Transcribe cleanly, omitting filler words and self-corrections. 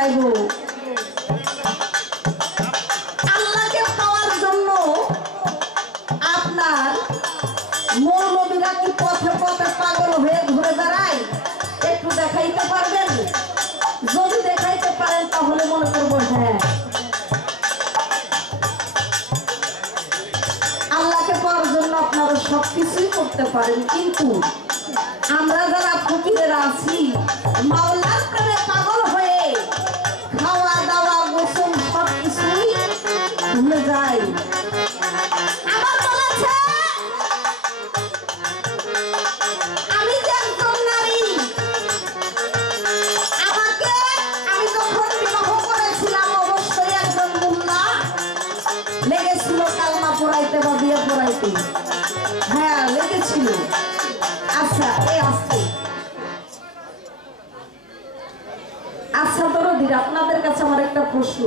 চাইবো আল্লাহকে পাওয়ার জন্য আপনার মৌলবীরা কি পথে পথে পাগল হয়ে ঘুরে বেড়ায়? একটু দেখাইতে পারবেন? যদি দেখাইতে পারেন তাহলে মনে করবো হ্যাঁ আল্লাহকে পাওয়ার জন্য আপনারা সবকিছুই করতে পারেন, কিন্তু আমরা যারা ফকিরেরা আছি মাওলার প্রেমে পাগল হয়ে খাওয়া দাওয়া গোসল সবকিছুই ভুলে যাই। আমার বলেছে আমি যে একজন নারী, আমাকে আমি যখন বিবাহ করেছিলাম অবশ্যই একজন মুল্লা লেগেছিল কালমা পড়াইতে বা বিয়ে পড়াইতে, হ্যাঁ লেগেছিল। আচ্ছা আচ্ছা দরদির আপনাদের কাছে আমার একটা প্রশ্ন।